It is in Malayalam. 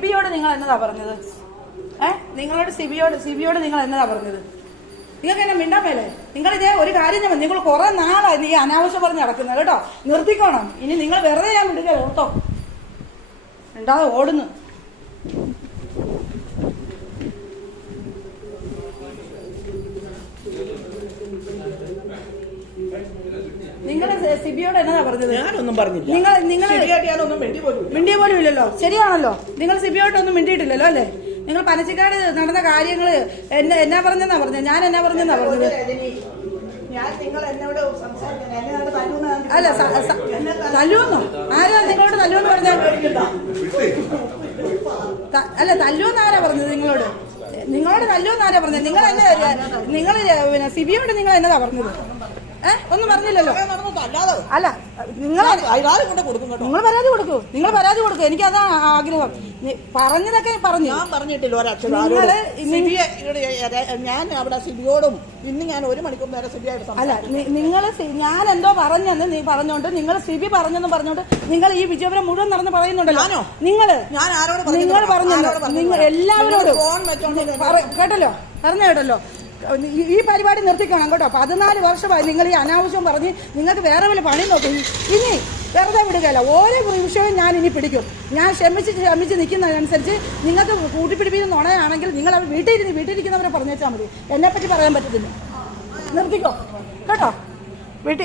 നിങ്ങൾ എന്നതാ പറഞ്ഞത്? ഏ? നിങ്ങളോട് സിബിയോട് സിബിയോട് നിങ്ങൾ എന്നതാ പറഞ്ഞത്? നിങ്ങൾക്ക് എന്നെ മിണ്ടാൻ മേലേ? നിങ്ങൾ ഇതേ ഒരു കാര്യം ഞാൻ നിങ്ങൾ കുറെ നാളായി നീ അനാവശ്യം പറഞ്ഞ് നടക്കുന്നത് കേട്ടോ. നിർത്തിക്കോണം. ഇനി നിങ്ങൾ വെറുതെ ഞാൻ വിടുക ഓർത്തോ ഉണ്ടാതെ ഓടുന്നു. നിങ്ങളെ സിബിയോട് എന്നതാ പറഞ്ഞത്? ഞാനൊന്നും പറഞ്ഞില്ല. നിങ്ങൾ നിങ്ങൾ മിണ്ടിയ പോലും ഇല്ലല്ലോ ശരിയാണല്ലോ. നിങ്ങൾ സിബിയോട്ടൊന്നും മിണ്ടിയിട്ടില്ലല്ലോ അല്ലേ? നിങ്ങൾ പനച്ചിക്കാട് നടന്ന കാര്യങ്ങൾ എന്നെ എന്നാ പറഞ്ഞെന്നാ പറഞ്ഞത് ഞാൻ എന്നാ പറഞ്ഞെന്നാ പറഞ്ഞത്? അല്ല തല്ലൂന്നോ? ആരാ നിങ്ങളോട് തല്ലൂന്ന് പറഞ്ഞ? അല്ല തല്ലൂന്ന് ആരാ പറഞ്ഞത് നിങ്ങളോട്? നിങ്ങളോട് തല്ലൂന്ന് ആരാ പറഞ്ഞത്? നിങ്ങൾ എന്നെ നിങ്ങൾ പിന്നെ സിബിയോട് നിങ്ങൾ എന്നതാ പറഞ്ഞത്? ഒന്നും പറഞ്ഞില്ലല്ലോ. അല്ല നിങ്ങൾ നിങ്ങൾ പരാതി കൊടുക്കൂ. നിങ്ങൾ പരാതി കൊടുക്കൂ. അതാ ആഗ്രഹം. പറഞ്ഞതൊക്കെ പറഞ്ഞു. ഞാൻ പറഞ്ഞിട്ടില്ല ഒരക്ഷരം ഞാൻ അവിടെ സിബിയോടും ഇന്ന് ഞാൻ ഒരു മണിക്കൂർ നേരം സിബിയായിട്ട് അല്ല നിങ്ങൾ ഞാൻ എന്തോ പറഞ്ഞെന്ന് നീ പറഞ്ഞോണ്ട് നിങ്ങൾ സിബി പറഞ്ഞെന്ന് പറഞ്ഞോണ്ട് നിങ്ങൾ ഈ വിജയപുരം മുഴുവൻ നടന്ന് പറയുന്നുണ്ടല്ലോ. നിങ്ങൾ ഞാൻ ആരോട് നിങ്ങൾ പറഞ്ഞു? നിങ്ങൾ എല്ലാവരോടും കേട്ടല്ലോ? പറഞ്ഞു കേട്ടല്ലോ? ഈ- പരിപാടി നിർത്തിക്കണം കേട്ടോ. പതിനാല് വർഷമായി നിങ്ങൾ ഈ അനാവശ്യം പറഞ്ഞ് നിങ്ങൾക്ക് വേറെ വല്ല പണി നോക്കും. ഇനി വെറുതെ വിടുകയല്ല. ഓരോ വിഷയവും ഞാൻ ഇനി പിടിക്കും. ഞാൻ ക്ഷമിച്ച് ക്ഷമിച്ച് നിൽക്കുന്നതനുസരിച്ച് നിങ്ങൾക്ക് കൂട്ടിപ്പിടിപ്പിക്കുന്ന നുണയാണെങ്കിൽ നിങ്ങൾ അവർ വീട്ടിലിരുന്ന് വീട്ടിലിരിക്കുന്നവരെ പറഞ്ഞേച്ചാൽ മതി. എന്നെപ്പറ്റി പറയാൻ പറ്റത്തില്ല. നിർത്തിക്കോ. കേട്ടോ? വീട്ടിൽ